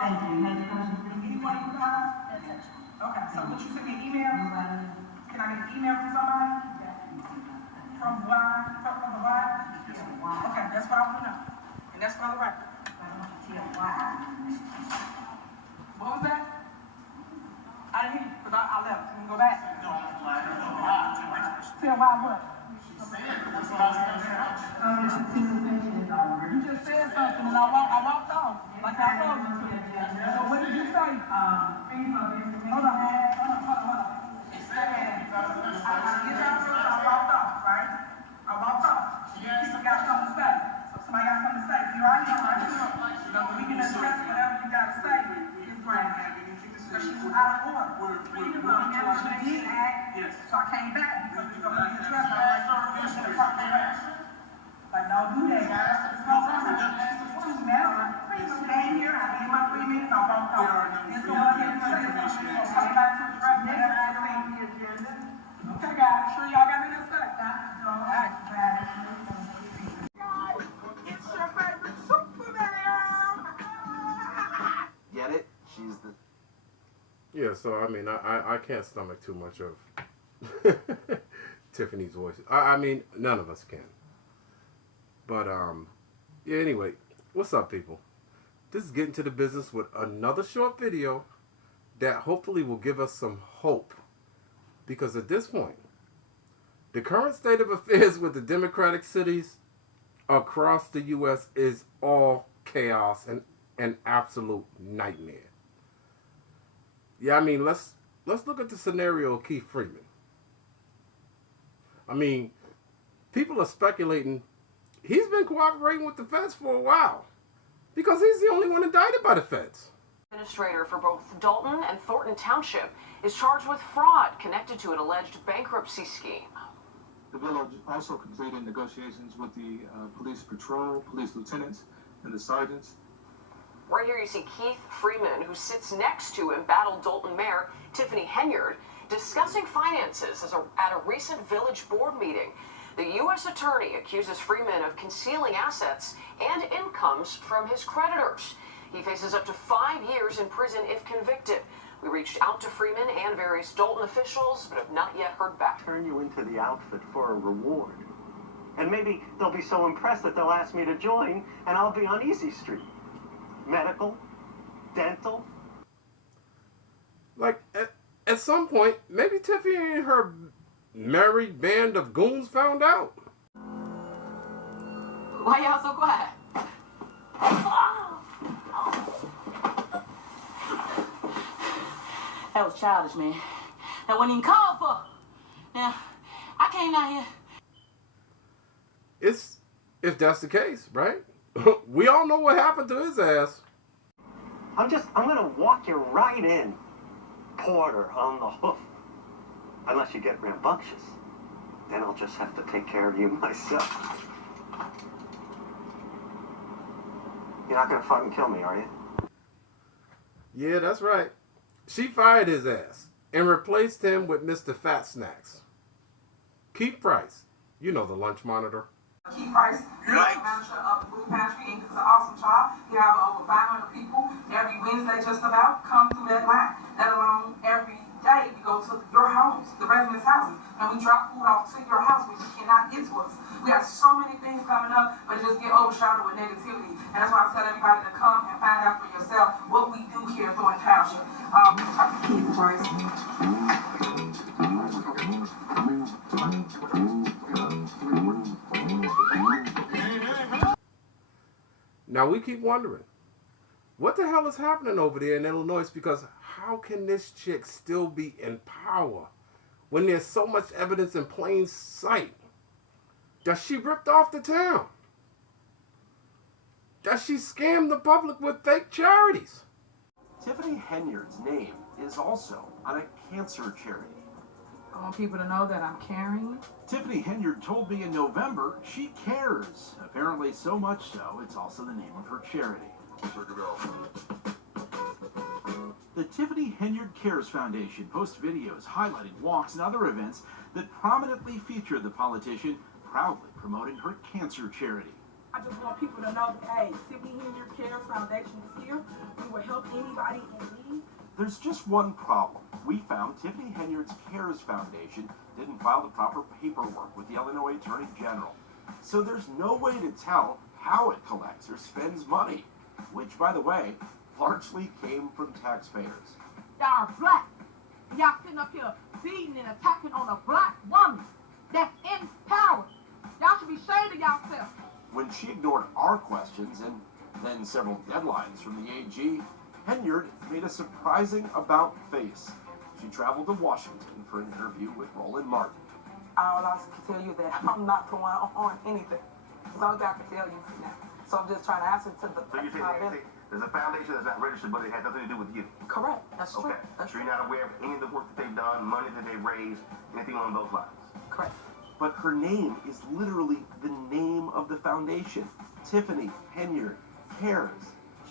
Thank you. Next question, please. Anyone in the class? Okay, so would you send me an email? Can I get an email from somebody? From the Y? Okay, that's what I want to know. And that's for the record. What was that? I didn't hear you, because I left. Can we go back? Tell why what? You just said something and I walked off. Like I told you to. So what did you say? Hold on. I walked off, right? I walked off. People got something to say. So somebody got something to say. Here I am, right here. You know, we can address whatever you got to say. It's great. Because she was out of order. She did act. Yes. So I came back because we were going to address her. Like, don't do that, guys. It's no problem. Stand here, I did my 3 minutes, I walked off. This is what I'm saying. So come back to address whatever I say on the agenda. Okay, guys, sure y'all got me this set. All right. Guys, it's your favorite Superman. Get it? She's the... Yeah, so I mean, I can't stomach too much of Tiffany's voice. I mean, none of us can. But yeah. Anyway, what's up, people? This is Getting to the Business with another short video that hopefully will give us some hope. Because at this point, the current state of affairs with the Democratic cities across the U.S. is all chaos and an absolute nightmare. Yeah, I mean, let's look at the scenario of Keith Freeman. I mean, people are speculating he's been cooperating with the feds for a while because he's the only one indicted by the feds. Administrator for both Dalton and Thornton Township is charged with fraud connected to an alleged bankruptcy scheme. The village also completed negotiations with the police patrol, police lieutenants, and the sergeants. Right here you see Keith Freeman, who sits next to embattled Dalton Mayor Tiffany Henyard, discussing finances at a recent village board meeting. The U.S. attorney accuses Freeman of concealing assets and incomes from his creditors. He faces up to 5 years in prison if convicted. We reached out to Freeman and various Dalton officials, but have not yet heard back. Turn you into the outfit for a reward. And maybe they'll be so impressed that they'll ask me to join, and I'll be on Easy Street. Medical, dental. Like, at some point, maybe Tiffany and her merry band of goons found out. Why y'all so quiet? That was childish, man. That wasn't even called for. Now, I came out here. It's, if that's the case, right? We all know what happened to his ass. I'm gonna walk you right in. Porter on the hoof. Unless you get rambunctious. Then I'll just have to take care of you myself. You're not gonna fucking kill me, are you? Yeah, that's right. She fired his ass and replaced him with Mr. Fat Snacks. Keith Price. You know, the lunch monitor. Keith Price, manager of the Food Pantry, Inc. is an awesome job. You have over 500 people every Wednesday just about come through that line. Let alone every day we go to your homes, the residents' houses, and we drop food off to your house which you cannot get to us. We have so many things coming up, but it just get overshadowed with negativity. And that's why I tell everybody to come and find out for yourself what we do here in Thornton Township. Keith Price. Now we keep wondering, what the hell is happening over there in Illinois? Because how can this chick still be in power when there's so much evidence in plain sight that she ripped off the town? That she scammed the public with fake charities? Tiffany Henyard's name is also on a cancer charity. I want people to know that I'm caring. Tiffany Henyard told me in November she cares. Apparently so much so, it's also the name of her charity. Check it out. The Tiffany Henyard Cares Foundation posts videos highlighting walks and other events that prominently feature the politician proudly promoting her cancer charity. I just want people to know that, hey, Tiffany Henyard Cares Foundation is here. We will help anybody in need. There's just one problem. We found Tiffany Henyard's CARES Foundation didn't file the proper paperwork with the Illinois Attorney General. So there's no way to tell how it collects or spends money, which, by the way, largely came from taxpayers. Y'all are black. Y'all sitting up here beating and attacking on a black woman that's in power. Y'all should be ashamed of yourself. When she ignored our questions and then several deadlines from the AG, Henyard made a surprising about-face. She traveled to Washington for an interview with Roland Martin. All I can tell you that I'm not the one on anything. That's all I can tell you for now. So I'm just trying to answer to the. So you're saying there's a foundation that's not registered, but it has nothing to do with you? Correct. That's true. Okay. That's So true. you're not aware of any of the work that they've done, money that they've raised, anything along those lines? Correct. But her name is literally the name of the foundation. Tiffany Henyard CARES.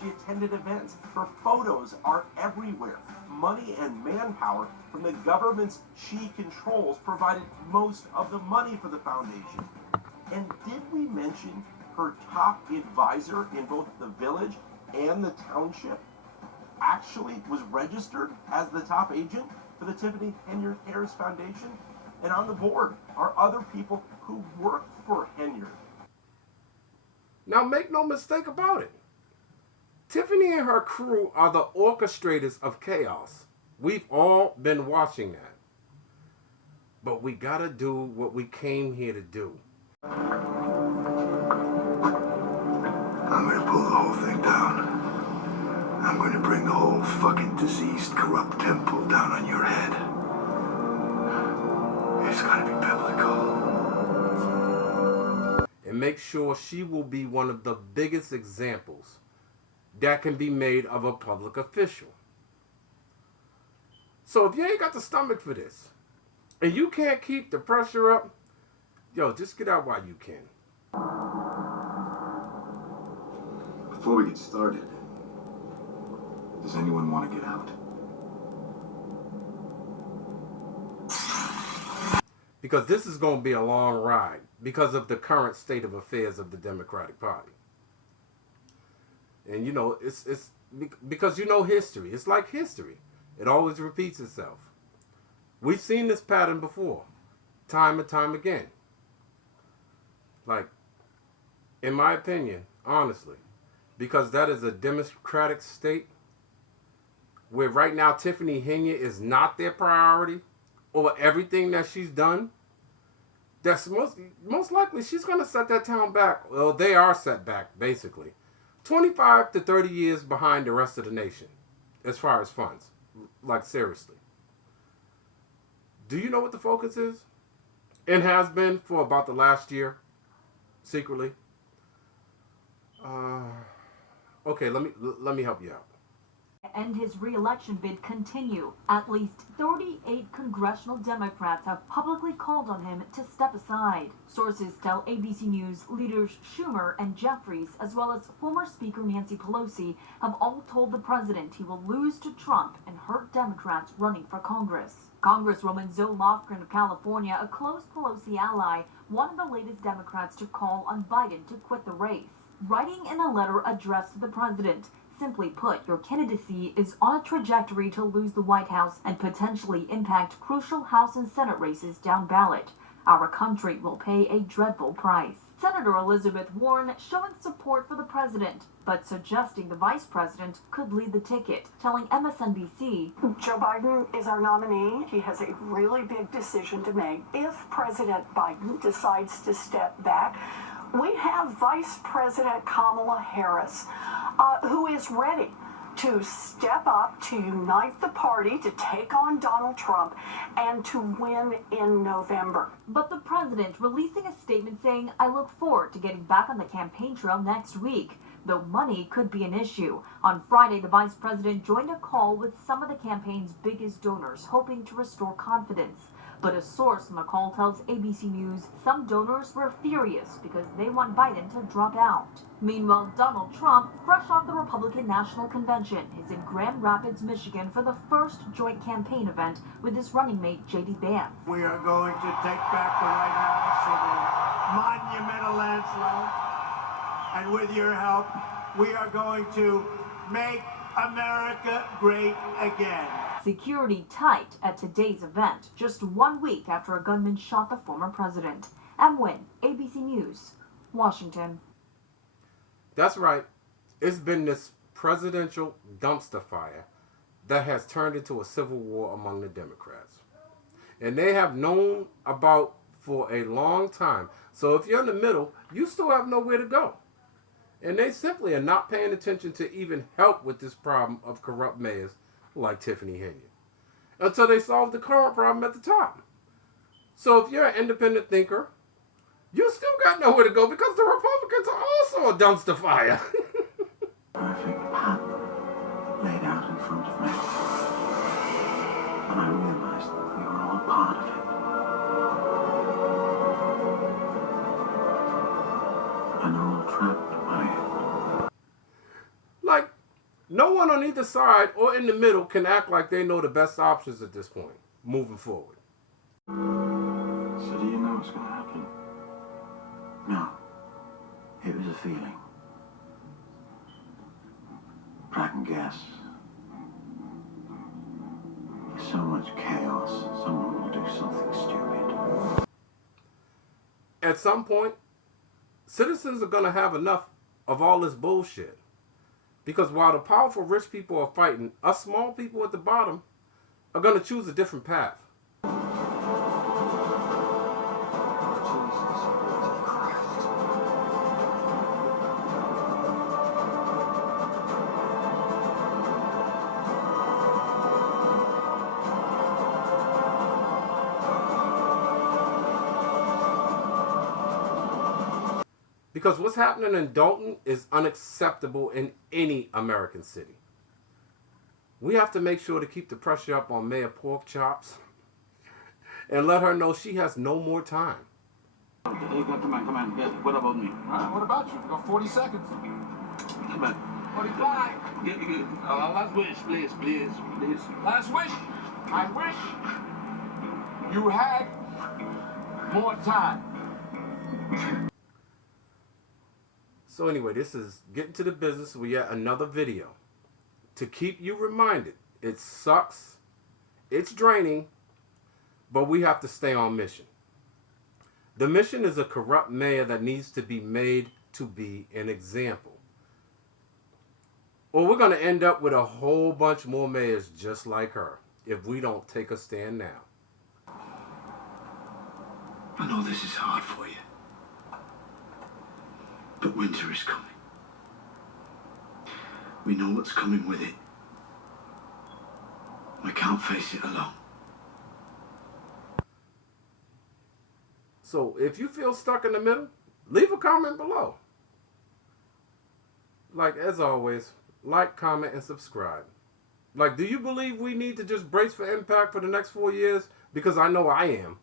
She attended events. Her photos are everywhere. Money and manpower from the governments she controls provided most of the money for the foundation. And did we mention her top advisor in both the village and the township actually was registered as the top agent for the Tiffany Henyard CARES Foundation? And on the board are other people who worked for Henyard. Now, make no mistake about it. Tiffany and her crew are the orchestrators of chaos. We've all been watching that. But we gotta do what we came here to do. I'm gonna pull the whole thing down. I'm gonna bring the whole fucking diseased, corrupt temple down on your head. It's gotta be biblical. And make sure she will be one of the biggest examples that can be made of a public official. So if you ain't got the stomach for this, and you can't keep the pressure up, yo, just get out while you can. Before we get started, does anyone want to get out? Because this is going to be a long ride because of the current state of affairs of the Democratic Party. And you know, it's because you know history. It's like history. It always repeats itself. We've seen this pattern before, time and time again. Like, in my opinion, honestly, because that is a democratic state where right now Tiffany Henyard is not their priority, or everything that she's done, that's most likely she's going to set that town back. Well, they are set back, basically. 25 to 30 years behind the rest of the nation as far as funds. Like, seriously. Do you know what the focus is? And has been for about the last year, secretly. Okay, let me help you out. And his re-election bid continue. At least 38 congressional Democrats have publicly called on him to step aside. Sources tell ABC News leaders Schumer and Jeffries, as well as former Speaker Nancy Pelosi, have all told the president he will lose to Trump and hurt Democrats running for Congress. Congresswoman Zoe Lofgren of California, a close Pelosi ally, one of the latest Democrats to call on Biden to quit the race. Writing in a letter addressed to the president, simply put, your candidacy is on a trajectory to lose the White House and potentially impact crucial House and Senate races down ballot. Our country will pay a dreadful price. Senator Elizabeth Warren showing support for the president, but suggesting the vice president could lead the ticket, telling MSNBC, Joe Biden is our nominee. He has a really big decision to make. If President Biden decides to step back, we have Vice President Kamala Harris, who is ready to step up, to unite the party, to take on Donald Trump, and to win in November. But the president releasing a statement saying, I look forward to getting back on the campaign trail next week, though money could be an issue. On Friday, the vice president joined a call with some of the campaign's biggest donors, hoping to restore confidence. But a source in the call tells ABC News some donors were furious because they want Biden to drop out. Meanwhile, Donald Trump, fresh off the Republican National Convention, is in Grand Rapids, Michigan for the first joint campaign event with his running mate, J.D. Vance. We are going to take back the White House in a monumental landslide. And with your help, we are going to make America great again. Security tight at today's event, just 1 week after a gunman shot the former president. Em Nguyen, ABC News, Washington. That's right. It's been this presidential dumpster fire that has turned into a civil war among the Democrats. And they have known about for a long time. So if you're in the middle, you still have nowhere to go. And they simply are not paying attention to even help with this problem of corrupt mayors like Tiffany Henyard until they solve the current problem at the top. So if you're an independent thinker, you still got nowhere to go because the Republicans are also a dumpster fire. Perfect pattern laid out in front of me. And I realized that we were all part of it. And are all trapped by it. Like, no one on either side or in the middle can act like they know the best options at this point, moving forward. So do you know what's going to happen? No. It was a feeling. But I can guess. There's so much chaos, someone will do something stupid. At some point, citizens are going to have enough of all this bullshit. Because while the powerful rich people are fighting, us small people at the bottom are going to choose a different path. Because what's happening in Dalton is unacceptable in any American city. We have to make sure to keep the pressure up on Mayor Porkchops and let her know she has no more time. Hey, come on. Yeah, what about me? What about you? We got 40 seconds. Come on. 45. Get. Last wish, please. Last wish. I wish you had more time. So anyway, this is getting to the business with yet another video to keep you reminded. It sucks, it's draining, but we have to stay on mission. The mission is a corrupt mayor that needs to be made to be an example. Or we're going to end up with a whole bunch more mayors just like her if we don't take a stand now. I know this is hard for you. But winter is coming. We know what's coming with it. We can't face it alone. So if you feel stuck in the middle, leave a comment below. Like, as always, like, comment, and subscribe. Like, do you believe we need to just brace for impact for the next 4 years? Because I know I am.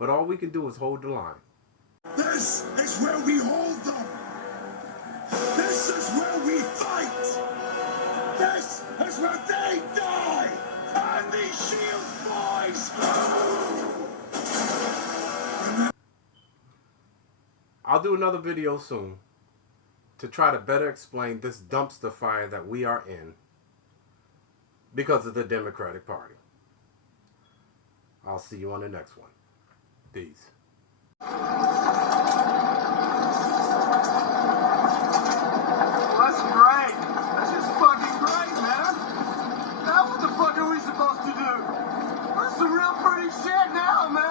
But all we can do is hold the line. This is where we hold them. This is where we fight. This is where they die. And these Shield boys. I'll do another video soon to try to better explain this dumpster fire that we are in because of the Democratic Party. I'll see you on the next one. Peace. Well, that's great. That's just fucking great, man. Now what the fuck are we supposed to do? That's some real pretty shit now, man.